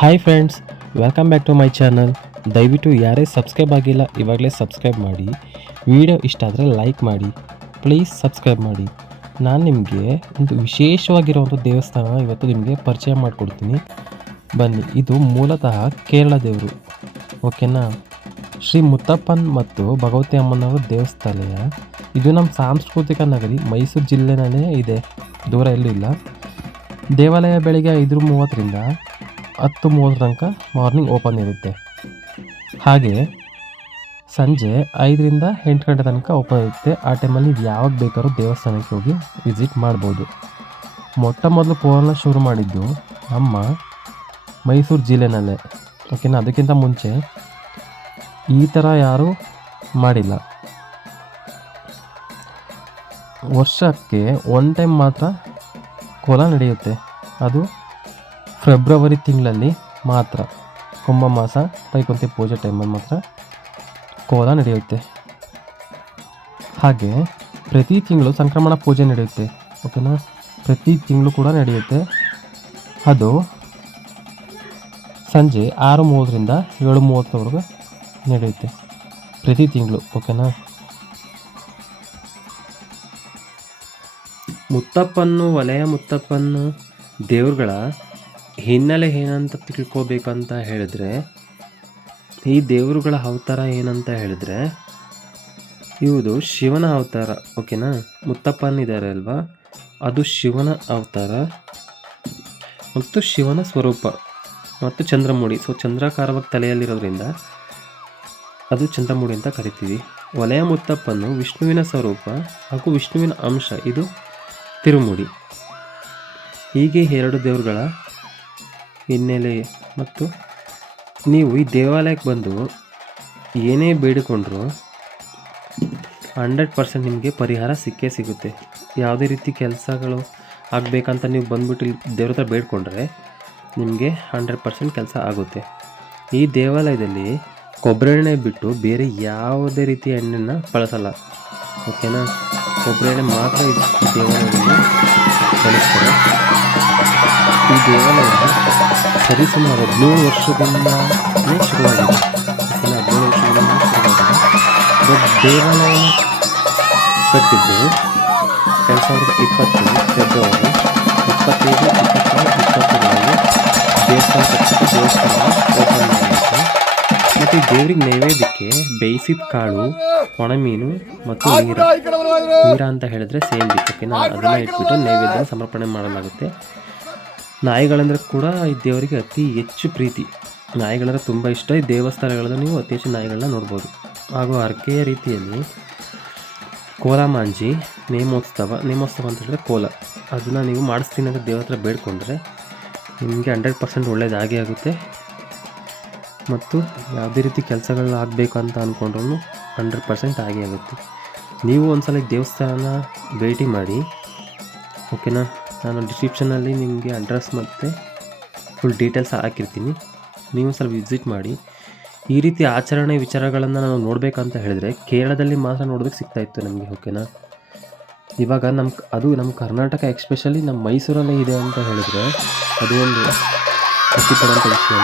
Hi friends, welcome back to my channel. ದಯವಿಟ್ಟು ಯಾರೇ subscribe ಆಗಿಲ್ಲ ಇವಾಗಲೇ ಸಬ್ಸ್ಕ್ರೈಬ್ ಮಾಡಿ. ವಿಡಿಯೋ ಇಷ್ಟ ಆದರೆ ಲೈಕ್ ಮಾಡಿ, ಪ್ಲೀಸ್ ಸಬ್ಸ್ಕ್ರೈಬ್ ಮಾಡಿ. ನಾನು ನಿಮಗೆ ಒಂದು ವಿಶೇಷವಾಗಿರುವಂಥ ದೇವಸ್ಥಾನ ಇವತ್ತು ನಿಮಗೆ ಪರಿಚಯ ಮಾಡಿಕೊಡ್ತೀನಿ. ಬನ್ನಿ, ಇದು ಮೂಲತಃ ಕೇರಳ ದೇವರು, ಓಕೆನಾ. ಶ್ರೀ ಮುತ್ತಪ್ಪನ್ ಮತ್ತು ಭಗವತಿ ಅಮ್ಮನವರ ದೇವಸ್ಥಾನ. ಇದು ನಮ್ಮ ಸಾಂಸ್ಕೃತಿಕ ನಗರಿ ಮೈಸೂರು ಜಿಲ್ಲೆನಲ್ಲೇ ಇದೆ, ದೂರ ಎಲ್ಲೂ ಇಲ್ಲ. ದೇವಾಲಯ ಬೆಳಿಗ್ಗೆ 5:30ರಿಂದ 10:30 ತನಕ ಮಾರ್ನಿಂಗ್ ಓಪನ್ ಇರುತ್ತೆ. ಹಾಗೆ ಸಂಜೆ 5ರಿಂದ 8 ಗಂಟೆ ತನಕ ಓಪನ್ ಇರುತ್ತೆ. ಆ ಟೈಮಲ್ಲಿ ನೀವು ಯಾವಾಗ ಬೇಕಾದ್ರೂ ದೇವಸ್ಥಾನಕ್ಕೆ ಹೋಗಿ ವಿಸಿಟ್ ಮಾಡ್ಬೋದು. ಮೊದಲು ಪುರಾಣ ಶುರು ಮಾಡಿದ್ದು ನಮ್ಮ ಮೈಸೂರು ಜಿಲ್ಲೆನಲ್ಲೇ, ಓಕೆನಾ. ಅದಕ್ಕಿಂತ ಮುಂಚೆ ಈ ಥರ ಯಾರೂ ಮಾಡಿಲ್ಲ. ವರ್ಷಕ್ಕೆ 1 ಟೈಮ್ ಮಾತ್ರ ಕೋಲ ನಡೆಯುತ್ತೆ. ಅದು ಫೆಬ್ರವರಿ ತಿಂಗಳಲ್ಲಿ ಮಾತ್ರ, ಕುಂಭ ಮಾಸ ಪೈಕುಂತಿ ಪೂಜೆ ಟೈಮಲ್ಲಿ ಮಾತ್ರ ಕೋಲ ನಡೆಯುತ್ತೆ. ಹಾಗೆ ಪ್ರತಿ ತಿಂಗಳು ಸಂಕ್ರಮಣ ಪೂಜೆ ನಡೆಯುತ್ತೆ, ಓಕೆನಾ. ಪ್ರತಿ ತಿಂಗಳು ಕೂಡ ನಡೆಯುತ್ತೆ. ಅದು ಸಂಜೆ 6:30ರಿಂದ 7:30ವರೆಗೂ ನಡೆಯುತ್ತೆ ಪ್ರತಿ ತಿಂಗಳು, ಓಕೆನಾ. ಮುತ್ತಪ್ಪನ್ನು, ವಲಯ ಮುತ್ತಪ್ಪನ್ನು ದೇವ್ರುಗಳ ಹಿನ್ನೆಲೆ ಏನಂತ ತಿಳ್ಕೊಬೇಕಂತ ಹೇಳಿದ್ರೆ, ಈ ದೇವರುಗಳ ಅವತಾರ ಏನಂತ ಹೇಳಿದ್ರೆ ಇವುದು ಶಿವನ ಅವತಾರ, ಓಕೆನಾ. ಮುತ್ತಪ್ಪನಿದ್ದಾರೆ ಅಲ್ವಾ, ಅದು ಶಿವನ ಅವತಾರ ಮತ್ತು ಶಿವನ ಸ್ವರೂಪ ಮತ್ತು ಚಂದ್ರಮುಡಿ. ಸೊ ಚಂದ್ರಾಕಾರವಾಗಿ ತಲೆಯಲ್ಲಿರೋದ್ರಿಂದ ಅದು ಚಂದ್ರಮುಡಿ ಅಂತ ಕರಿತೀವಿ. ವಲಯ ಮುತ್ತಪ್ಪನ್ನು ವಿಷ್ಣುವಿನ ಸ್ವರೂಪ ಹಾಗೂ ವಿಷ್ಣುವಿನ ಅಂಶ, ಇದು ತಿರುಮುಡಿ. ಹೀಗೆ 2 ದೇವರುಗಳ ಹಿನ್ನೆಲೆ. ಮತ್ತು ನೀವು ಈ ದೇವಾಲಯಕ್ಕೆ ಬಂದು ಏನೇ ಬೇಡಿಕೊಂಡ್ರೂ 100% ನಿಮಗೆ ಪರಿಹಾರ ಸಿಕ್ಕೇ ಸಿಗುತ್ತೆ. ಯಾವುದೇ ರೀತಿ ಕೆಲಸಗಳು ಆಗಬೇಕಂತ ನೀವು ಬಂದ್ಬಿಟ್ಟು ದೇವ್ರ ಹತ್ರ ಬೇಡ್ಕೊಂಡ್ರೆ ನಿಮಗೆ 100% ಕೆಲಸ ಆಗುತ್ತೆ. ಈ ದೇವಾಲಯದಲ್ಲಿ ಕೊಬ್ಬರಿ ಎಣ್ಣೆ ಬಿಟ್ಟು ಬೇರೆ ಯಾವುದೇ ರೀತಿಯ ಎಣ್ಣೆನ ಬಳಸಲ್ಲ, ಓಕೆನಾ. ಕೊಬ್ಬರಿ ಎಣ್ಣೆ ಮಾತ್ರ ಈ ದೇವಾಲಯದಲ್ಲಿ ಬಳಸ್ತಾರೆ. ಈ ದೇವಾಲಯ ಸರಿಸುಮಾರು 17 ವರ್ಷದಿಂದಲೇ ಶುರುವಾಗಿದೆ, ಓಕೆನಾ. 17 ವರ್ಷದಿಂದ ಶುರುವಾಗಿದೆ. ಬಟ್ ದೇವಾಲಯ ಕಟ್ಟಿದ್ದು 2020 ಫೆಬ್ರವರಿ 25, 26, 27 ದೇವಸ್ಥಾನ ಕಟ್ಟಿದ್ದು, ದೇವಸ್ಥಾನ ಓಪನ್ ಮಾಡಿತ್ತು. ಮತ್ತು ಈ ದೇವ್ರಿಗೆ ನೈವೇದ್ಯಕ್ಕೆ ಬೇಯಿಸಿದ ಕಾಳು, ಒಣಮೀನು ಮತ್ತು ನೀರ ಅಂತ ಹೇಳಿದ್ರೆ ಸೇಂದಿ, ಓಕೆನಾ. ಅದನ್ನು ಇಟ್ಬಿಟ್ಟು ನೈವೇದ್ಯ ಸಮರ್ಪಣೆ ಮಾಡಲಾಗುತ್ತೆ. ನಾಯಿಗಳಂದರೆ ಕೂಡ ಈ ದೇವರಿಗೆ ಅತಿ ಹೆಚ್ಚು ಪ್ರೀತಿ. ನಾಯಿಗಳಂದರೆ ತುಂಬ ಇಷ್ಟ. ಈ ದೇವಸ್ಥಾನಗಳಲ್ಲಿ ನೀವು ಅತಿ ಹೆಚ್ಚು ನಾಯಿಗಳನ್ನ ನೋಡ್ಬೋದು. ಹಾಗೂ ಹರಕೆಯ ರೀತಿಯಲ್ಲಿ ಕೋಲ ಮಾಂಜಿ ನೇಮೋತ್ಸವ ಅಂತ ಹೇಳಿದ್ರೆ ಕೋಲ, ಅದನ್ನು ನೀವು ಮಾಡಿಸ್ತೀನಿ ಅಂತ ದೇವ್ರ ಹತ್ರ ಬೇಡ್ಕೊಂಡ್ರೆ ನಿಮಗೆ 100% ಒಳ್ಳೇದಾಗೇ ಆಗುತ್ತೆ. ಮತ್ತು ಯಾವುದೇ ರೀತಿ ಕೆಲಸಗಳು ಆಗಬೇಕು ಅಂತ ಅಂದ್ಕೊಂಡ್ರೂ 100% ಆಗೇ ಆಗುತ್ತೆ. ನೀವು ಒಂದ್ಸಲ ದೇವಸ್ಥಾನ ಭೇಟಿ ಮಾಡಿ, ಓಕೆನಾ. ನಾನು ಡಿಸ್ಕ್ರಿಪ್ಷನಲ್ಲಿ ನಿಮಗೆ ಅಡ್ರೆಸ್ ಮತ್ತು ಫುಲ್ ಡೀಟೇಲ್ಸ್ ಹಾಕಿರ್ತೀನಿ. ನೀವು ಸ್ವಲ್ಪ ವಿಸಿಟ್ ಮಾಡಿ. ಈ ರೀತಿ ಆಚರಣೆ ವಿಚಾರಗಳನ್ನು ನಾವು ನೋಡಬೇಕಂತ ಹೇಳಿದ್ರೆ ಕೇರಳದಲ್ಲಿ ಮಾತ್ರ ನೋಡೋದಕ್ಕೆ ಸಿಗ್ತಾಯಿತ್ತು ನಮಗೆ, ಓಕೆನಾ. ಇವಾಗ ನಮ್ಮ ಕರ್ನಾಟಕ ಎಕ್ಸ್ಪೆಷಲಿ ನಮ್ಮ ಮೈಸೂರಲ್ಲೇ ಇದೆ ಅಂತ ಹೇಳಿದ್ರೆ ಅದು ಒಂದು ಖುಷಿಪಡೋಂಥ ವಿಷಯ.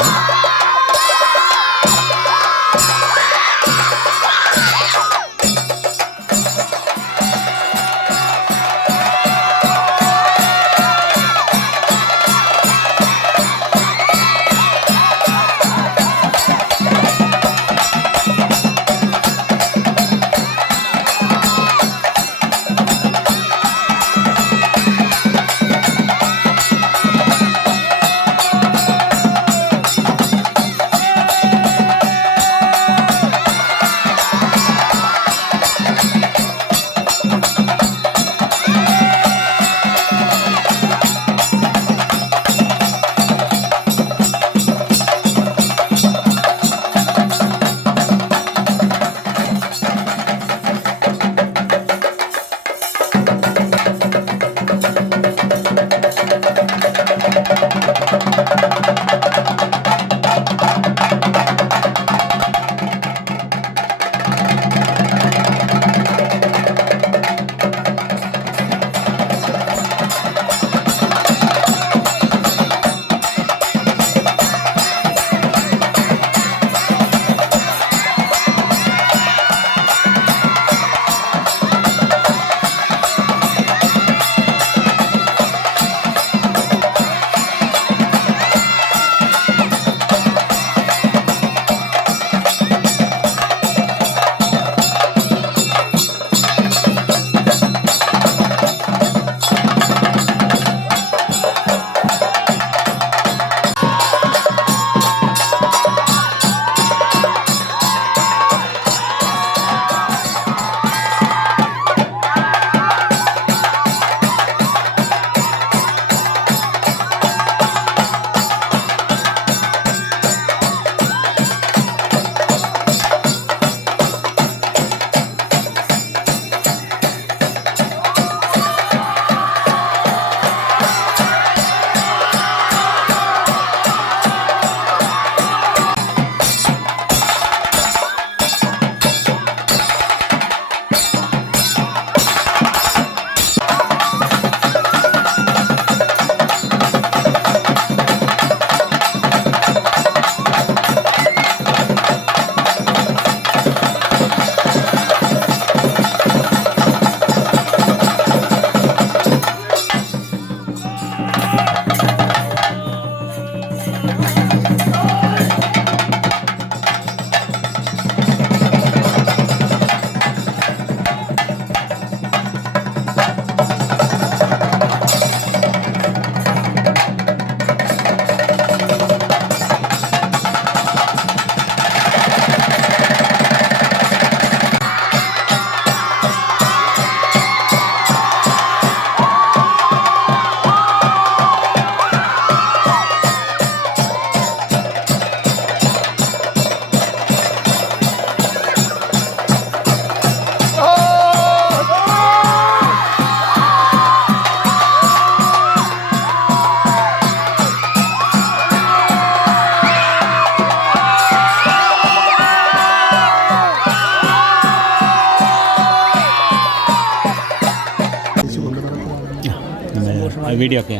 ವಿಡಿಯೋಕ್ಕೆ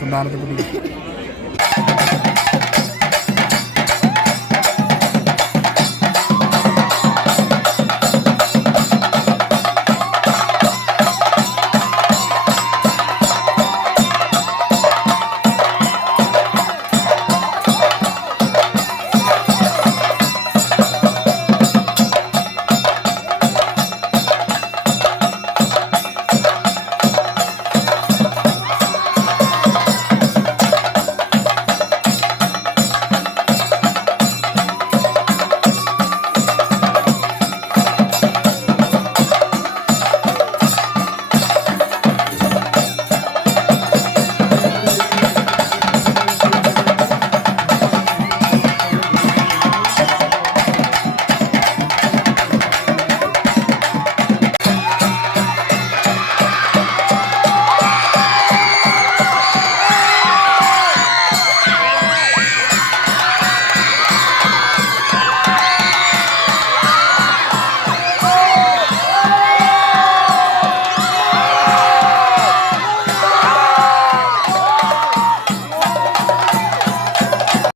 ಸಂಧಾನದ ಗುಡಿ